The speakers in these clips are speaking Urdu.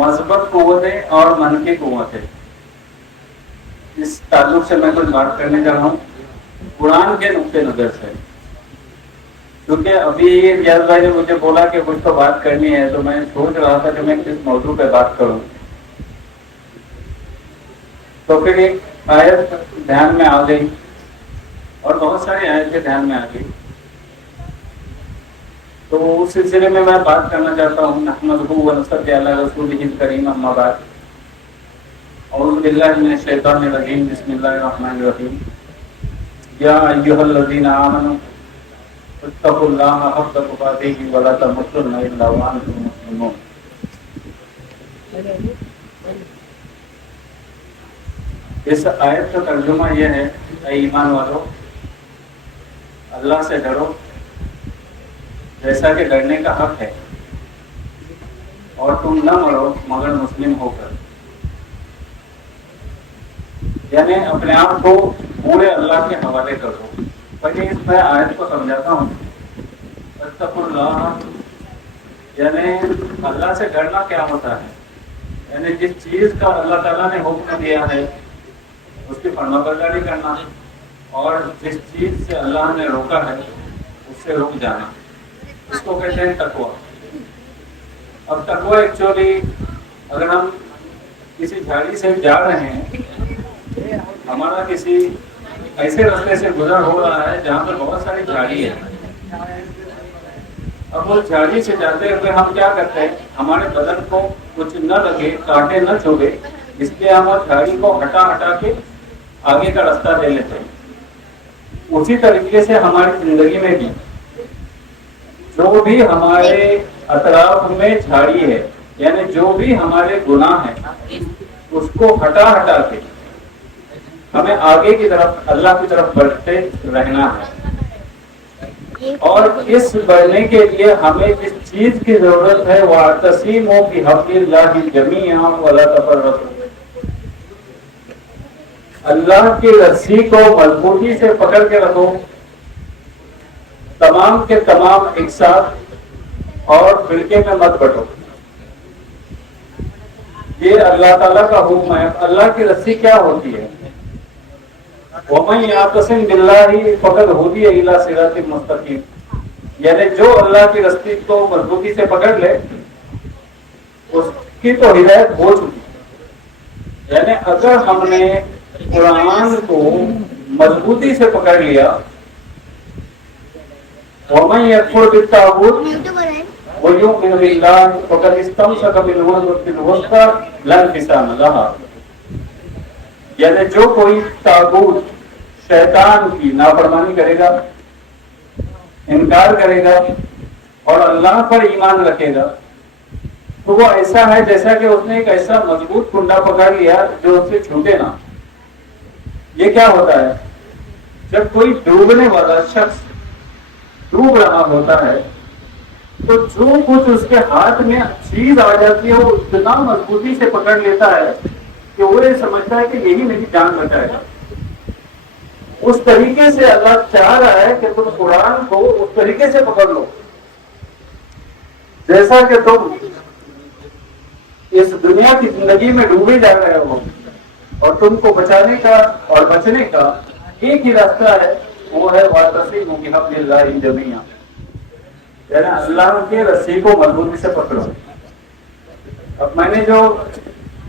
مثبت قوتیں اور منفی قوتیں، اس تعلق سے میں کچھ بات کرنے جا رہا ہوں قرآن کے نقطۂ نظر سے، کیونکہ ابھی ریاض بھائی نے مجھے بولا کہ کچھ تو بات کرنی ہے، تو میں سوچ رہا تھا کہ میں کس موضوع پہ بات کروں، تو پھر ایک آیت دھیان میں آ گئی اور بہت ساری آیتیں دھیان میں آ گئی، تو اس سلسلے میں بات کرنا چاہتا ہوں۔ نحمدہ ونصلی علی رسولہ الکریم، اما بعد، اعوذ باللہ من الشیطان الرجیم، بسم اللہ الرحمن الرحیم۔ یا ایھا الذین آمنوا اتقوا اللہ حق تقاتہ ولا تموتن الا وانتم مسلمون۔ اس آیت کا ترجمہ یہ ہے، اے ایمان والو، اللہ سے ڈرو جیسا کہ ڈرنے کا حق ہے، اور تم نہ مرو مگر مسلم ہو کر، یعنی اپنے آپ کو پورے اللہ کے حوالے کر دو۔ پہلے اس میں آیت کو سمجھاتا ہوں۔ اتقوا اللہ یعنی اللہ سے ڈرنا کیا ہوتا ہے، یعنی جس چیز کا اللہ تعالیٰ نے حکم دیا ہے اس کی فرمانبرداری کرنا، اور جس چیز سے اللہ نے روکا ہے اس سے رک جانا، اس کو کہتے ہیں تقویٰ۔ اب تقویٰ ایکچولی اگر ہم کسی جھاڑی سے جا رہے ہیں، ہمارا کسی ایسے راستے سے گزر ہو رہا ہے جہاں پر بہت ساری جھاڑی ہے، اب اس جھاڑی سے جاتے ہوئے ہم کیا کرتے ہیں، ہمارے بدن کو کچھ نہ لگے، کانٹے نہ چبھے، اس لیے ہم اس جھاڑی کو ہٹا کے آگے کا راستہ لے لیتے ہیں۔ اسی طریقے سے ہماری زندگی میں بھی جو بھی ہمارے اطراف میں جھاڑی ہے، یعنی جو بھی ہمارے گناہ ہیں، اس کو ہٹا کے ہمیں آگے کی طرف اللہ کی طرف بڑھتے رہنا ہے، اور اس بڑھنے کے لیے ہمیں جس چیز کی ضرورت ہے وَاعْتَصِمُوا بِحَبْلِ اللَّهِ جَمِيعًا وَلَا تَفَرَّقُوا، اللہ کی رسی کو مضبوطی سے پکڑ کے رکھو، تمام کے تمام ایک ساتھ، اور فرقے میں مت بٹو۔ یہ اللہ تعالیٰ کا حکم ہے۔ اللہ کی رسی کیا ہوتی ہے؟ وَمَن يَعْتَصِم بِاللَّهِ فَقَدْ هُدِيَ إِلَىٰ صِرَاطٍ مُسْتَقِيمٍ، یعنی جو اللہ کی رسی کو مضبوطی سے پکڑ لے اس کی تو ہدایت ہو چکی، یعنی اگر ہم نے قرآن کو مضبوطی سے پکڑ لیا، وَمَن يَكْفُرْ بِالطَّاغُوتِ وَيُؤْمِنْ بِاللَّهِ فَقَدِ اسْتَمْسَكَ بِالْعُرْوَةِ الْوُثْقَىٰ لَا انفصام لَهَا، یعنی جو کوئی طاغوت شیطان کی نافرمانی کرے گا، انکار کرے گا اور اللہ پر ایمان رکھے گا، تو وہ ایسا ہے جیسا کہ اس نے ایک ایسا مضبوط کنڈا پکڑ لیا جو اس سے چھوٹے نہ۔ یہ کیا ہوتا ہے؟ جب کوئی ڈوبنے والا شخص ڈوب رہا ہوتا ہے تو جو کچھ اس کے ہاتھ میں چیز آ جاتی ہے وہ اتنا مضبوطی سے پکڑ لیتا ہے کہ وہ یہ سمجھتا ہے کہ یہی میری جان بچائے گا۔ اس طریقے سے اللہ چاہ رہا ہے کہ تم قرآن کو اس طریقے سے پکڑ لو جیسا کہ تم اس دنیا کی زندگی میں ڈوبے جا رہے ہو، اور تم کو بچانے کا اور بچنے کا ایک ہی راستہ ہے، وہ ہے وَاعْتَصِمُوا بِحَبْلِ اللَّهِ جَمِيعًا، یعنی اللہ کی رسی کو مضبوطی سے پکڑو۔ اب میں نے جو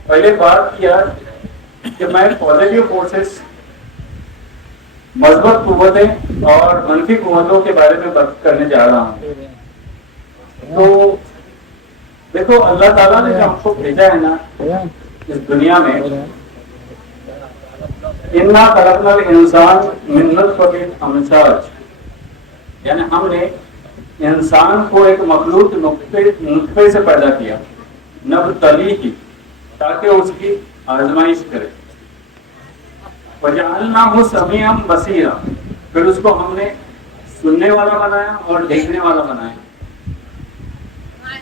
پہلے بات کیا کہ میں پازیٹیو فورسز، مثبت قوتیں اور منفی قوتوں کے بارے میں بات کرنے جا رہا ہوں، تو دیکھو اللہ تعالیٰ نے جو ہم کو بھیجا ہے نا اس دنیا میں، اِنَّا خَلَقْنَا الْإِنسَانَ مِن نُطْفَةٍ أَمْشَاجٍ، یعنی ہم نے انسان کو ایک مخلوق نطفے سے پیدا کیا، نبتلیہ، تاکہ اس کی آزمائش کرے، وَجَعَلْنَاهُ سَمِيعًا بَصِيرًا، پھر اس کو ہم نے سننے والا بنایا اور دیکھنے والا بنایا۔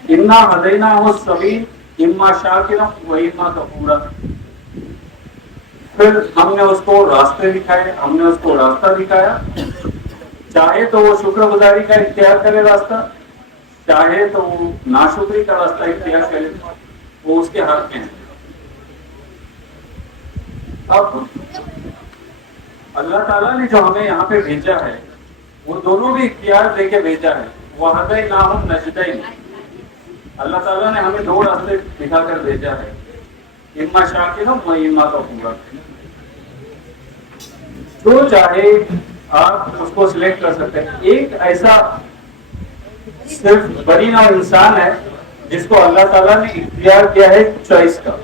اِنَّا هَدَيْنَاهُ السَّبِيلَ إِمَّا شَاكِرًا وَإِمَّا كَفُورًا، پھر ہم نے اس کو راستے دکھائے، ہم نے اس کو راستہ دکھایا، چاہے تو وہ شکر گزاری کا اختیار کرے راستہ، چاہے تو وہ ناشکری کا راستہ اختیار کرے، وہ اس کے حق میں ہے۔ اب اللہ تعالیٰ نے جو ہمیں یہاں پہ بھیجا ہے وہ دونوں بھی اختیار دے کے بھیجا ہے۔ وَهَدَيْنَاهُ النَّجْدَيْنِ، اللہ تعالیٰ نے ہمیں دو راستے دکھا کر بھیجا ہے، اما شاکرا و اما کفورا۔ جو چاہے آپ اس کو سلیکٹ کر سکتے ہیں۔ ایک ایسا صرف بنی نوع انسان ہے جس کو اللہ تعالیٰ نے اختیار کیا ہے چوائس کا،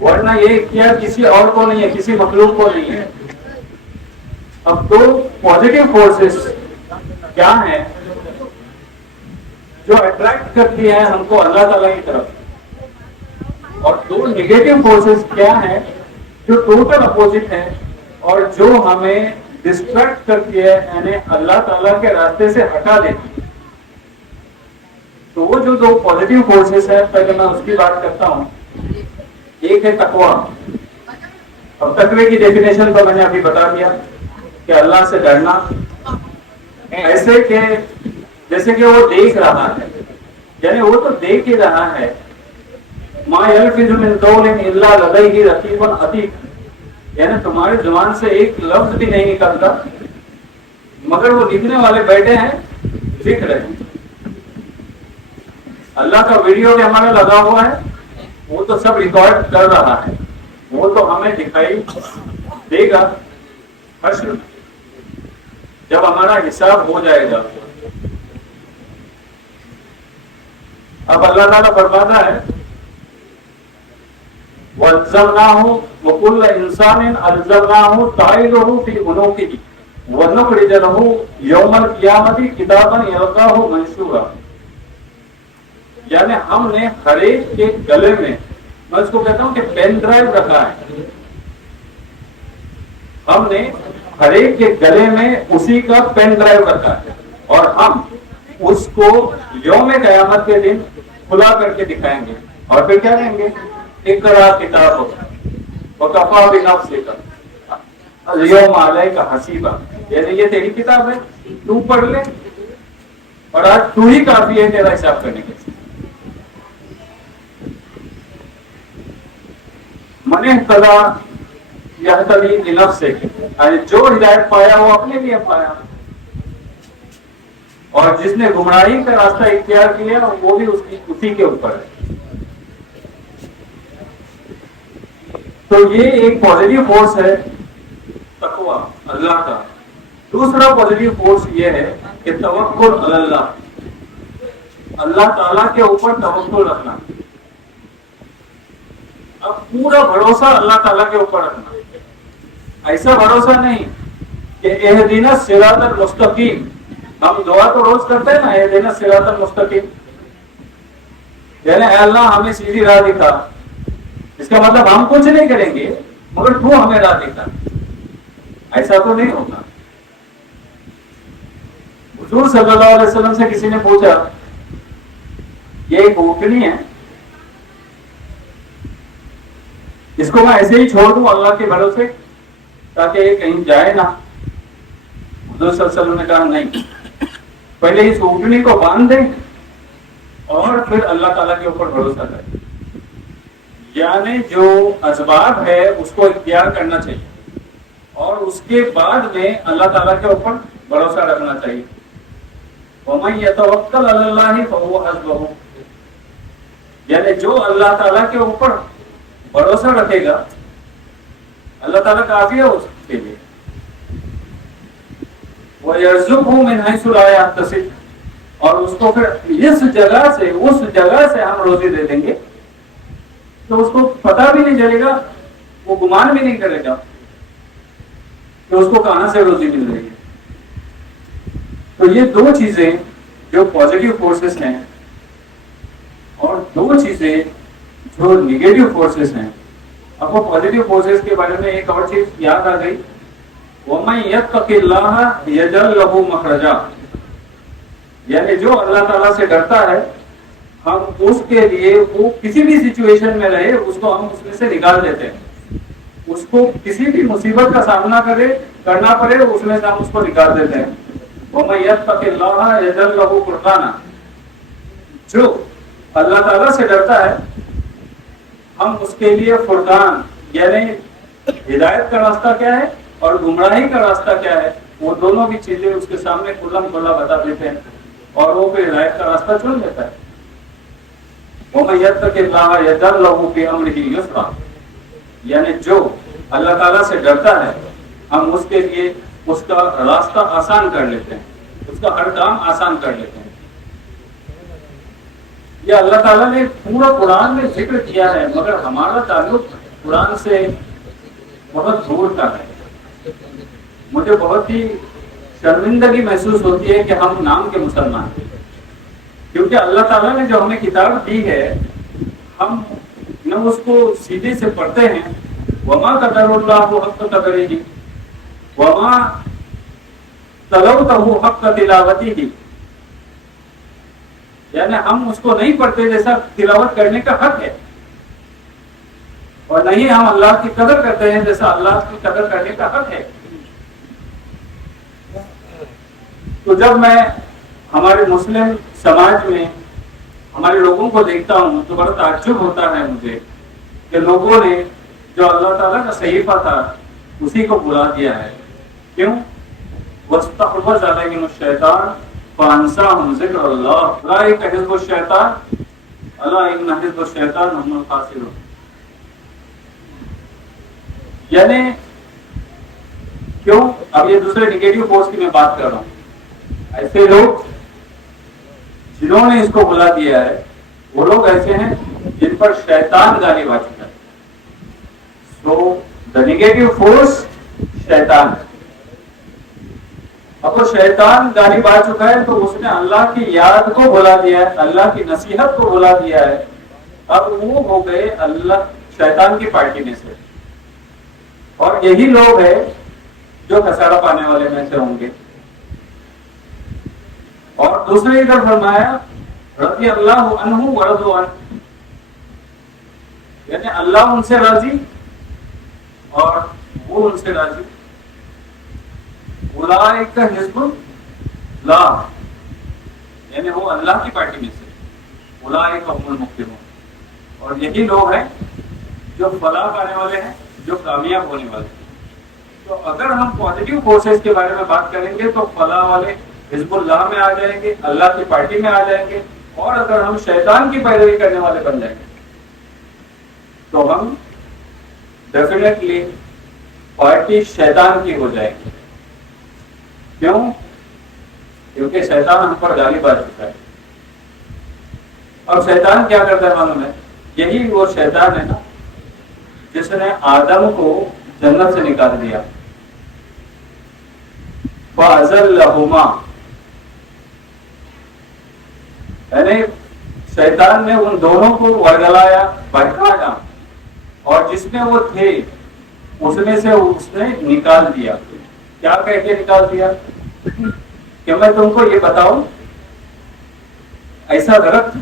ورنہ یہ اختیار کسی اور کو نہیں ہے، کسی مخلوق کو نہیں ہے۔ اب دو پازیٹیو فورسز کیا ہیں جو اٹریکٹ کرتی ہیں ہم کو اللہ تعالیٰ کی طرف، اور دو نیگیٹو فورسز کیا ہیں جو ٹوٹل اپوزٹ ہیں اور جو ہمیں ڈسٹریکٹ کرتی ہے، یعنی اللہ تعالیٰ کے راستے سے ہٹا دیتی ہے۔ تو وہ جو دو پازیٹیو فورسز ہیں، پہلے میں اس کی بات کرتا ہوں۔ ایک ہے تقویٰ۔ اب تقوی کی ڈیفینیشن تو میں نے ابھی بتا دیا کہ اللہ سے ڈرنا، ایسے کہ جیسے کہ وہ دیکھ رہا ہے، یعنی وہ تو دیکھ ہی رہا ہے۔ ما یلفظ من قول الا لدیہ رقیب عتید، یعنی تمہاری زبان سے ایک لفظ بھی نہیں نکلتا مگر وہ لکھنے والے بیٹھے ہیں، لکھ رہے ہیں۔ اللہ کا ویڈیو کیمرہ لگا ہوا ہے، وہ تو سب ریکارڈ کر رہا ہے، وہ تو ہمیں دکھائی دے گا حشر جب ہمارا حساب ہو جائے گا۔ اب اللہ تعالیٰ فرماتا ہے وَأَلْزَمْنَاهُ وَكُلَّ إِنسَانٍ أَلْزَمْنَاهُ طَائِرَهُ فِي عُنُقِهِ وَنُخْرِجُ لَهُ يَوْمَ الْقِيَامَةِ كِتَابًا يَلْقَاهُ مَنشُورًا، یعنی ہم نے ہر ایک کے گلے میں، میں اس کو کہتا ہوں کہ پین ڈرائیو رکھا ہے، ہم نے ہر ایک کے گلے میں اسی کا پین ڈرائیو رکھا ہے، اور ہم اس کو یوم قیامت کے دن کھلا کر کے دکھائیں گے، اور پھر کیا کہیں گے؟ اقرا کتابک وکفی بنفسک اليوم علیک حسیبا، یعنی یہ تیری کتاب ہے، تو پڑھ لے اور آج تو ہی کافی ہے تیرا حساب کرنے کے۔ من اہتدی یہتدی لنفسہ، یعنی جو ہدایت پایا وہ اپنے لیے پایا، اور جس نے گمراہی کا راستہ اختیار کیا وہ بھی اسی کے اوپر ہے۔ تو یہ ایک پازیٹیو فورس ہے تقویٰ اللہ کا۔ دوسرا پازیٹیو فورس یہ ہے کہ توکل علی اللہ، اللہ تعالیٰ کے اوپر توکل رکھنا۔ اب پورا بھروسہ اللہ تعالیٰ کے اوپر رکھنا، ایسا بھروسہ نہیں کہ اہدنا الصراط المستقیم، ہم دعا تو روز کرتے ہیں نا، اہدنا الصراط المستقیم، یعنی اے اللہ ہمیں سیدھی راہ دکھا، اس کا مطلب ہم کچھ نہیں کریں گے مگر تو ہمیں راہ دکھا، ایسا تو نہیں ہوگا۔ حضور صلی اللہ علیہ وسلم سے کسی نے پوچھا یہ ایک اونٹنی ہے، اس کو میں ایسے ہی چھوڑ دوں اللہ کے بھروسے تاکہ یہ کہیں جائے نہ؟ حضور صلی اللہ علیہ وسلم نے کہا نہیں، پہلے اس اونٹنی کو باندھ دیں اور پھر اللہ تعالیٰ کے اوپر بھروسہ کریں، یعنی جو اسباب ہے اس کو اختیار کرنا چاہیے اور اس کے بعد میں اللہ تعالیٰ کے اوپر بھروسہ رکھنا چاہیے۔ وَمَن يَتَوَكَّلْ عَلَى اللَّهِ فَهُوَ حَسْبُهُ، یعنی جو اللہ تعالیٰ کے اوپر بھروسہ رکھے گا اللہ تعالیٰ کافی ہے اس کے لیے۔ وَيَرْزُقْهُ مِنْ حَيْثُ لَا يَحْتَسِبُ، اور اس کو پھر اس جگہ سے ہم روزی دے دیں گے تو اس کو پتہ بھی نہیں چلے گا، وہ گمان بھی نہیں کرے گا کہ اس کو کہاں سے روزی مل رہی ہے۔ تو یہ دو چیزیں جو پازیٹیو فورسز ہیں اور دو چیزیں جو نیگیٹو فورسز ہیں۔ اب وہ پازیٹیو فورسز کے بارے میں ایک اور چیز یاد آ گئی، وَمَن يَتَّقِ اللَّهَ يَجْعَل لَّهُ مَخْرَجًا، یعنی جو اللہ تعالیٰ سے ڈرتا ہے ہم اس کے لیے، وہ کسی بھی سچویشن میں رہے اس کو ہم اس میں سے نکال دیتے ہیں، اس کو کسی بھی مصیبت کا سامنا کرنا پڑے اس میں سے ہم اس کو نکال دیتے ہیں۔ وَمَن يَتَّقِ اللَّهَ يَجْعَل لَّهُ فُرْقَانًا، جو اللہ تعالیٰ سے ڈرتا ہے، ہم اس کے لیے فرقان یعنی ہدایت کا راستہ کیا ہے اور گمراہی کا راستہ کیا ہے، وہ دونوں بھی چیزیں اس کے سامنے کھلم کھلا بتا دیتے ہیں اور وہ پھر ہدایت کا راستہ چن لیتا ہے۔ وَمَن يَتَّقِ اللَّهَ يَجْعَل لَّهُ فِي أَمْرِهِ يُسْرًا، یعنی جو اللہ تعالیٰ سے ڈرتا ہے ہم اس کے لیے اس کا راستہ آسان کر لیتے ہیں، اس کا ہر کام آسان کر لیتے ہیں۔ یہ اللہ تعالیٰ نے پورا قرآن میں ذکر کیا ہے، مگر ہمارا تعلق قرآن سے بہت دور کا ہے۔ مجھے بہت ہی شرمندگی محسوس ہوتی ہے کہ ہم نام کے مسلمان ہیں، کیونکہ اللہ تعالیٰ نے جو ہمیں کتاب دی ہے ہم نہ اس کو سیدھے سے پڑھتے ہیں، وما قدر اللہ حق قدرہ وما تلوتہ حق تلاوتہ، یعنی ہم اس کو نہیں پڑھتے جیسا تلاوت کرنے کا حق ہے، اور نہیں ہم اللہ کی قدر کرتے ہیں جیسا اللہ کی قدر کرنے کا حق ہے۔ تو جب میں ہمارے مسلم سماج میں ہمارے لوگوں کو دیکھتا ہوں تو بڑا تعجب ہوتا ہے مجھے کہ لوگوں نے جو اللہ تعالیٰ کا صحیفہ تھا اسی کو بلا دیا ہے۔ کیوں؟ وَاسْتَحْوَذَ عَلَيْهِمُ الشَّيْطَانُ فَأَنسَاهُمْ ذِكْرَ اللَّهِ أُولَٰئِكَ حِزْبُ الشَّيْطَانِ أَلَا إِنَّ حِزْبَ الشَّيْطَانِ هُمُ الْخَاسِرُونَ۔ یعنی کیوں؟ اب یہ دوسرے نگیٹو فورس کی میں بات کر رہا ہوں۔ ایسے لوگ جنہوں نے اس کو بلا دیا ہے وہ لوگ ایسے ہیں جن پر شیطان غالب آ چکا ہے۔ سو دا نیگیٹو فورس شیطان ہے۔ اب وہ شیطان غالب آ چکا ہے تو اس نے اللہ کی یاد کو بلا دیا ہے، اللہ کی نصیحت کو بلا دیا ہے۔ اب وہ ہو گئے اللہ شیطان کی پارٹی میں سے، اور یہی لوگ ہیں جو خسارہ پانے والے میں سے ہوں گے۔ اور دوسرے ادھر فرمایا رضی اللہ عنہ ورضوا عنہ، یعنی اللہ ان سے راضی اور وہ ان سے راضی۔ اولئک حزب اللہ، یعنی وہ اللہ کی پارٹی میں سے، اولئک هم المفلحون، اور یہی لوگ ہیں جو فلاح پانے والے ہیں، جو کامیاب ہونے والے ہیں۔ تو اگر ہم پازیٹیو فورسز کے بارے میں بات کریں گے تو فلاح والے حزب اللہ میں آ جائیں گے، اللہ کی پارٹی میں آ جائیں گے، اور اگر ہم شیطان کی پیروی کرنے والے بن جائیں گے تو ہم ڈیفینیٹلی پارٹی شیطان کی ہو جائے گی۔ کیوں؟ کیونکہ شیطان ہم پر غالب آ چکا ہے۔ اور شیطان کیا کرتا ہے معلوم ہے؟ یہی وہ شیطان ہے نا جس نے آدم کو جنت سے نکال دیا۔ فَأَزَلَّهُمَا، یعنی شیطان نے ان دونوں کو ورگلایا، بہکایا، اور جس میں وہ تھے اس میں سے اس نے نکال دیا۔ کیا کہہ کے نکال دیا؟ کہ میں تم کو یہ بتاؤں ایسا درخت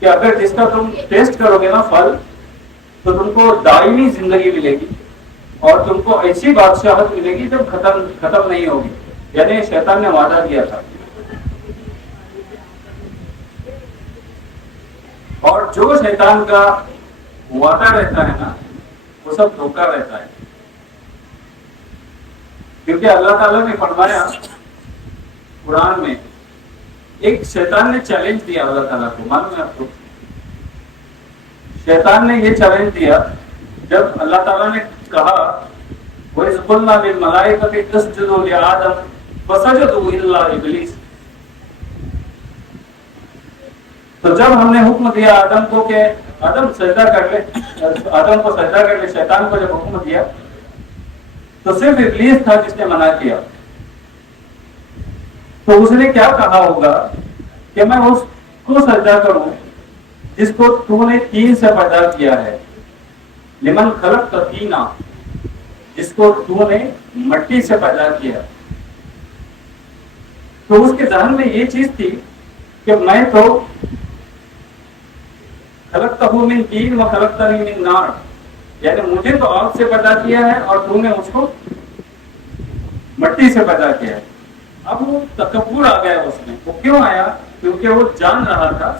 کہ اگر جس کا تم ٹیسٹ کرو گے نا پھل تو تم کو دائمی زندگی ملے گی اور تم کو ایسی بادشاہت ملے گی جو ختم نہیں ہوگی۔ یعنی شیطان نے وعدہ دیا تھا، اور جو شیطان کا وعدہ رہتا ہے نا وہ سب دھوکہ رہتا ہے۔ کیونکہ اللہ تعالیٰ نے فرمایا قرآن میں، ایک شیطان نے چیلنج دیا اللہ تعالیٰ کو، معلوم ہے آپ کو؟ شیطان نے یہ چیلنج دیا جب اللہ تعالیٰ نے کہا وَإِذْ قُلْنَا لِلْمَلَائِكَةِ اسْجُدُوا لِآدَمَ فَسَجَدُوا إِلَّا إِبْلِيسَ، تو جب ہم نے حکم دیا آدم کو کہ آدم سجدہ کر لے، آدم کو سجدہ کر لے، شیطان کو جب حکم دیا تو صرف ابلیس تھا جس نے منع کیا۔ تو اس نے کیا کہا ہوگا کہ میں اس کو سجدہ کروں جس کو تو نے تین سے پیدا کیا ہے، لمن خلقت طینا، جس کو تو نے مٹی سے پیدا کیا۔ تو اس کے ذہن میں یہ چیز تھی کہ میں تو خلقتہ من طین و خلقتنی من نار، یعنی مجھے تو آگ سے پیدا کیا ہے اور تو نے مجھ کو مٹی سے پیدا کیا ہے۔ اب وہ تکبر آ گیا اس میں۔ وہ کیوں آیا؟ کیونکہ وہ جان رہا تھا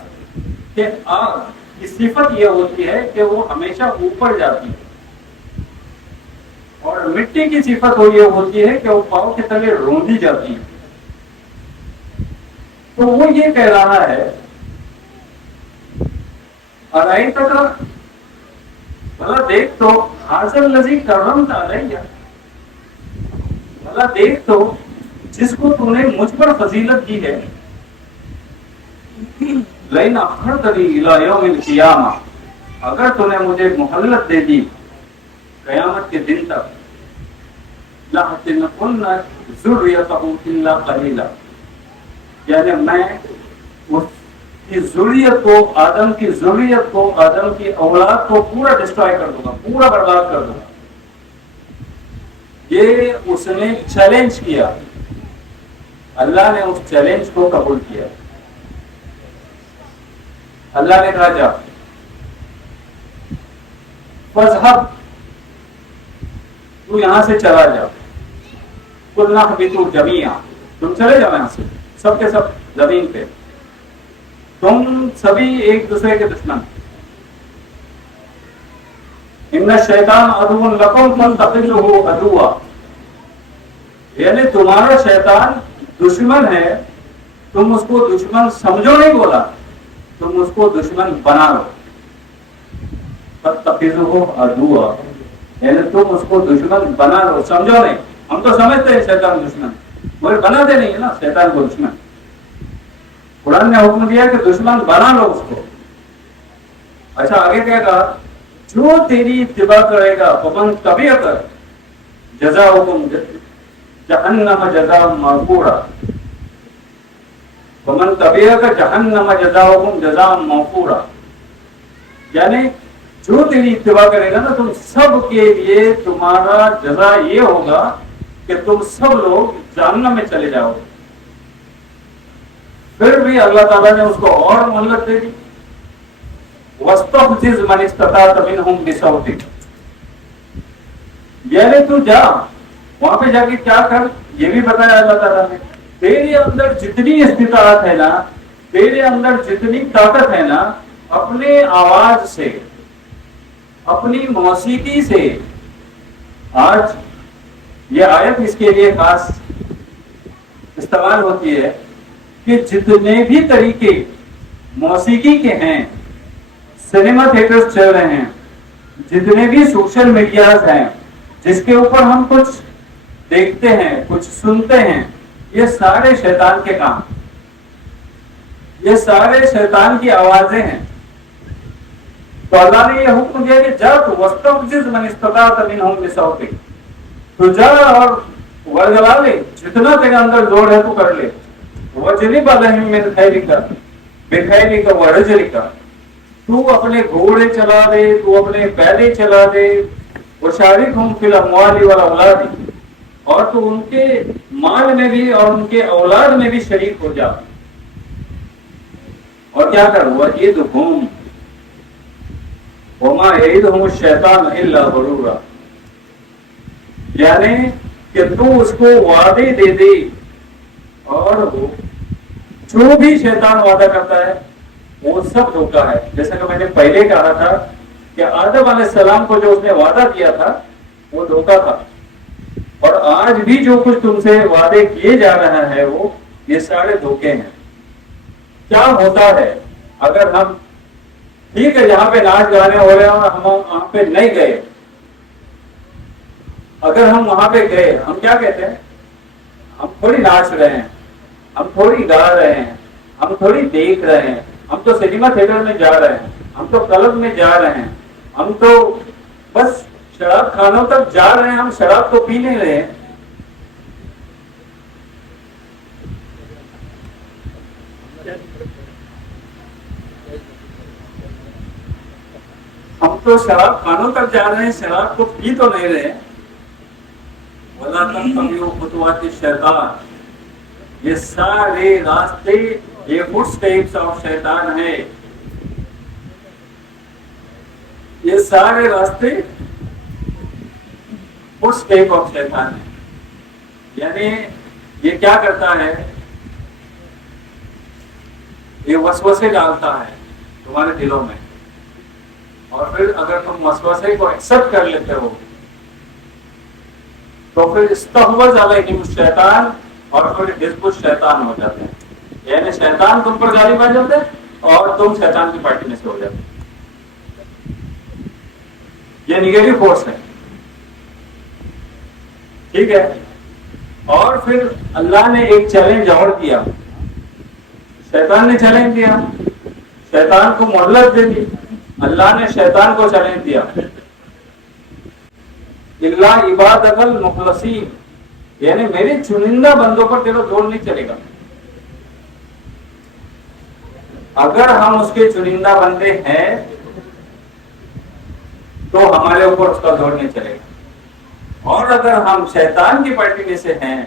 کہ آگ کی صفت یہ ہوتی ہے کہ وہ ہمیشہ اوپر جاتی ہے، اور مٹی کی صفت یہ ہوتی ہے کہ وہ پاؤں کے تلے روندی جاتی ہے۔ تو وہ یہ کہہ رہا ہے ارائیت کا بھلا دیکھ تو حاصل لذی کرم علیہ، بھلا دیکھ تو جس کو تو نے مجھ پر فضیلت دی ہے، لئن اخرتنی الی یوم القیامہ، اگر تو نے مجھے مہلت دے دی قیامت کے دن تک، لَأَحْتِنَقُنَّ ذُرِّيَّتَهُ إِلَّا قَلِيلًا، یعنی میں اس کی ذریت کو، آدم کی ذریت کو، آدم کی اولاد کو پورا ڈسٹرائے کر دوں گا، پورا برباد کر دوں گا۔ یہ اس نے چیلنج کیا، اللہ نے اس چیلنج کو قبول کیا۔ اللہ نے کہا جا فَاذْهَبْ، تو یہاں سے چلا جا، قُلْنَا اهْبِطُوا جَمِيعًا، تم چلے جاؤ یہاں سے سب کے سب زمین پہ، تم سبھی ایک دوسرے کے دشمن۔ ان الشیطان عدو لکم فاتخذوہ عدوا، یعنی تمہارا شیطان دشمن ہے، تم اس کو دشمن سمجھو نہیں بولا، تم اس کو دشمن بنا لو۔ فاتخذوہ عدوا، یعنی تم اس کو دشمن بنا لو، سمجھو نہیں۔ ہم تو سمجھتے ہیں شیطان دشمن، مگر بناتے نہیں ہے نا شیطان کو دشمن۔ قرآن نے حکم دیا کہ دشمن بنا لو اس کو۔ اچھا آگے کیا کہا؟ جو تیری اتباع کرے گا فمن تبعک جزاؤکم جہنم جزاء موفورا، فمن تبعک جہنم جزاؤکم جزاء موفورا، یعنی جو تیری اتباع کرے گا نا تم سب کے لیے تمہارا جزا یہ ہوگا کہ تم سب لوگ جہنم میں چلے جاؤ گے۔ پھر بھی اللہ تعالیٰ نے اس کو اور مہلت دے دی، وَاسْتَفْزِزْ مَنِ اسْتَطَعْتَ مِنْهُمْ بِصَوْتِكَ، یعنی تو جا وہاں پہ جا کے کیا کر، یہ بھی بتایا اللہ تعالیٰ نے، تیرے اندر جتنی استطاعت ہے نا، تیرے اندر جتنی طاقت ہے نا، اپنے آواز سے، اپنی موسیقی سے۔ آج یہ آیت اس کے لیے خاص استعمال ہوتی ہے کہ جتنے بھی طریقے موسیقی کے ہیں، سنیما تھیٹرز چل رہے ہیں، جتنے بھی سوشل میڈیاز ہیں جس کے اوپر ہم کچھ دیکھتے ہیں، کچھ سنتے ہیں، یہ سارے شیطان کے کام، یہ سارے شیطان کی آوازیں ہیں۔ تو اللہ نے یہ حکم دیا کہ جا تو وَاسْتَفْزِزْ مَنِ اسْتَطَعْتَ مِنْهُمْ بِصَوْتِكَ، تو جا اور ورگلا لے، جتنا تیرے اندر زور ہے تو کر لے۔ وَجْلِبْ عَلَيْهِمْ مِنْ خَيْلِكَ بِخَيْلِكَ وَرِجْلِكَ، تو اپنے گھوڑے چلا دے، تو اپنے بیلے چلا دے، وَشَارِكْهُمْ فِي الْأَمْوَالِ وَالْأَوْلَادِ، اور تو ان کے مال میں بھی اور ان کے اولاد میں بھی شریک ہو جا۔ اور کیا کر وَعِدْهُمْ وَمَا يَعِدُهُمُ الشَّيْطَانُ إِلَّا غُرُورًا، یعنی کہ تو اس کو وعدے دے دے، اور جو بھی شیطان وعدہ کرتا ہے وہ سب دھوکہ ہے۔ جیسا کہ میں نے پہلے کہا تھا کہ آدم علیہ السلام کو جو اس نے وعدہ کیا تھا وہ دھوکہ تھا، اور آج بھی جو کچھ تم سے وعدے کیے جا رہا ہے وہ یہ سارے دھوکے ہیں۔ کیا ہوتا ہے اگر ہم ٹھیک ہے جہاں پہ ناچ گانے ہو رہے ہیں اور ہم وہاں پہ نہیں گئے، اگر ہم وہاں پہ گئے، ہم کیا کہتے ہیں؟ ہم تھوڑی ناچ رہے ہیں، ہم تھوڑی گا رہے ہیں، ہم تھوڑی دیکھ رہے ہیں، ہم تو سنیما تھیٹر میں جا رہے ہیں، ہم تو کلب میں جا رہے ہیں، ہم تو بس شراب خانوں تک جا رہے ہیں، ہم شراب تو پی نہیں رہے ہیں۔ ہم تو شراب خانوں تک جا رہے ہیں، شراب کو پی تو نہیں رہے۔ وَلَا تَتَّبِعُوا خُطُوَاتِ الشَّيْطَانِ، یہ سارے راستے، یہ فٹ اسٹیپس آف شیطان ہے، یہ سارے راستے فٹ اسٹیپ آف شیطان ہے۔ یعنی یہ کیا کرتا ہے؟ یہ وسوسے ڈالتا ہے، تمہارے دلوں میں، اور پھر اگر تم وسوسے کو ایکسپٹ کر لیتے ہو تو پھر استحوذ علیہم الشیطان، اور پھر حزب الشیطان ہو جاتے ہیں، یعنی شیطان تم پر غالب آ جاتے ہیں اور تم شیطان کی پارٹی میں سے ہو جاتے ہیں۔ یہ نیگیٹو فورس ہے، ٹھیک ہے۔ اور پھر اللہ نے ایک چیلنج اور دیا، شیطان نے چیلنج دیا، شیطان کو مہلت دے دی، اللہ نے شیطان کو چیلنج دیا، اللہ عبادک المخلصین، یعنی میرے چنندہ بندوں پر تیرا زور نہیں چلے گا۔ اگر ہم اس کے چنندہ بندے ہیں تو ہمارے اوپر اس کا زور نہیں چلے گا، اور اگر ہم شیطان کی پارٹی میں سے ہیں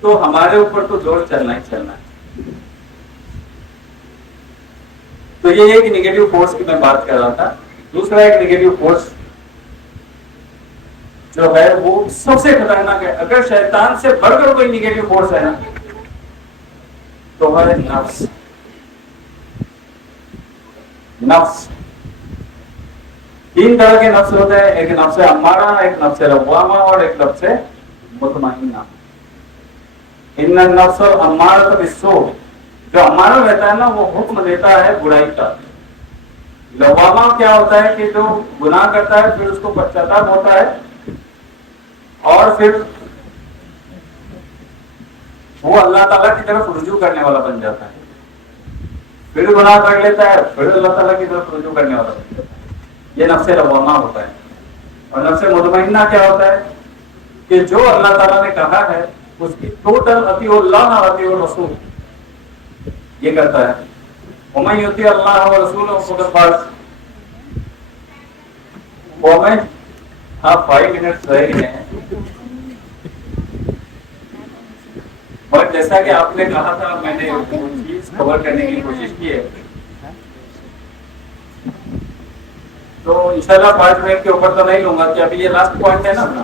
تو ہمارے اوپر تو زور چلنا ہی چلنا ہے۔ تو یہ ایک نیگیٹو فورس کی میں بات کر رہا تھا۔ دوسرا ایک نیگیٹو فورس جو ہے وہ سب سے خطرناک ہے، اگر شیطان سے بڑھ کر کوئی نیگیٹو فورس ہے نا تو ہے نفس۔ نفس تین طرح کے نفس ہوتے ہیں، ایک نفس امارہ، ایک نفس لوامہ اور ایک نفس مطمئنہ۔ ان النفس امارۃ بالسوء، جو امارہ رہتا ہے نا وہ حکم دیتا ہے برائی کا۔ لوامہ کیا ہوتا ہے کہ جو گناہ کرتا ہے پھر اس کو پچھتاپ ہوتا ہے اور پھر وہ اللہ تعالیٰ کی طرف رجوع کرنے والا بن جاتا ہے، پھر گناہ کر لیتا ہے پھر اللہ تعالیٰ کی طرف رجوع کرنے والا بن جاتا ہے۔ یہ نفس لوامہ ہوتا ہے۔ اور نفس مطمئنہ کیا ہوتا ہے کہ جو اللہ تعالیٰ نے کہا ہے اس کی ٹوٹل اطیع اللہ اطیع الرسول یہ کرتا ہے۔ ومن یطیع اللہ ورسولہ فقد فاز۔ ومن 5 منٹ رہ گئے ہیں، اور جیسا کہ آپ نے کہا تھا میں نے وہ چیز کور کرنے کی کوشش کی ہے، تو انشاءاللہ 5 منٹ کے اوپر تو نہیں لوں گا کہ ابھی یہ لاسٹ پوائنٹ ہے نا اپنا۔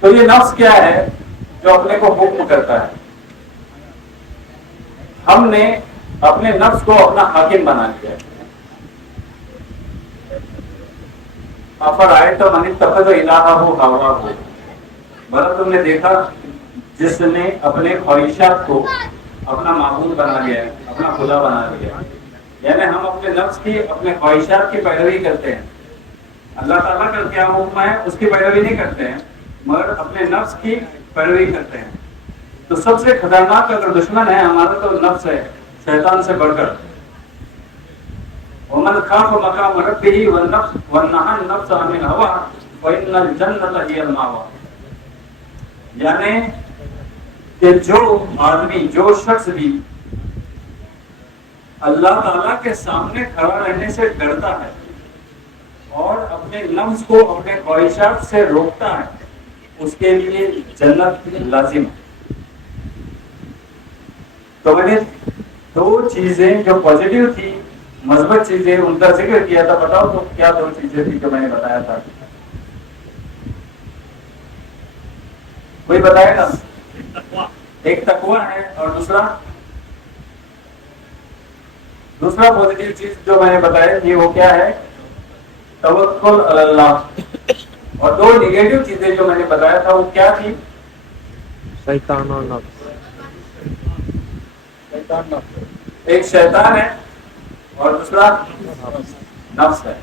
تو یہ نفس کیا ہے جو اپنے کو حکم کرتا ہے؟ ہم نے اپنے نفس کو اپنا حاکم بنا لیا۔ افرأیت من اتخذ الہہ ہواہ، بھلا تم نے دیکھا جس نے اپنے خواہشات کو اپنا معبود بنا لیا، اپنا خدا بنا لیا۔ یعنی ہم اپنے نفس کی، اپنے خواہشات کی پیروی کرتے ہیں، اللہ تعالیٰ کا کیا حکم ہے اس کی پیروی نہیں کرتے ہیں مگر اپنے نفس کی پیروی کرتے ہیں۔ تو سب سے خطرناک اگر دشمن ہے ہمارا تو نفس ہے، شیطان سے بڑھ کر۔ ومن خاف مقام ربہ ونہى النفس عن الہوى فإن الجنۃ ہی المأویٰ، یعنی کہ جو آدمی، جو شخص بھی اللہ تعالیٰ کے سامنے کھڑا رہنے سے ڈرتا ہے اور اپنے نفس کو اپنے خواہشات سے روکتا ہے اس کے لیے جنت لازم ہے۔ تو میں نے 2 چیزیں جو پازیٹیو تھی، مثبت چیزیں، ان کا ذکر کیا تھا۔ بتاؤ تو کیا 2 چیزیں تھی جو میں نے بتایا تھا؟ کوئی بتائے گا؟ ایک تقویٰ ہے اور دوسرا پازیٹیو چیز جو میں نے بتایا تھی وہ کیا ہے؟ توکل علی اللہ۔ اور 2 نیگیٹو چیزیں جو میں نے بتایا تھا وہ کیا تھی؟ شیطان اور نفس۔ ایک شیطان ہے اور دوسرا نفس ہے۔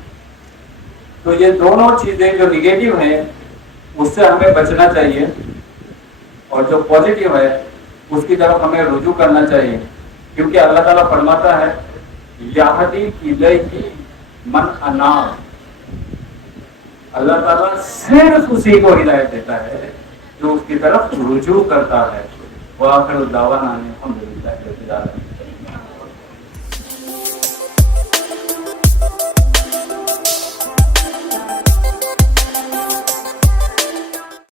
تو یہ دونوں چیزیں جو نیگیٹو ہیں اس سے ہمیں بچنا چاہیے، اور جو پازیٹیو ہے اس کی طرف ہمیں رجوع کرنا چاہیے، کیونکہ اللہ تعالیٰ فرماتا ہے یہدی الیہ من اناب، اللہ تعالیٰ صرف اسی کو ہدایت دیتا ہے جو اس کی طرف رجوع کرتا ہے۔ وآخر دعوانا الحمدللہ رب العالمین۔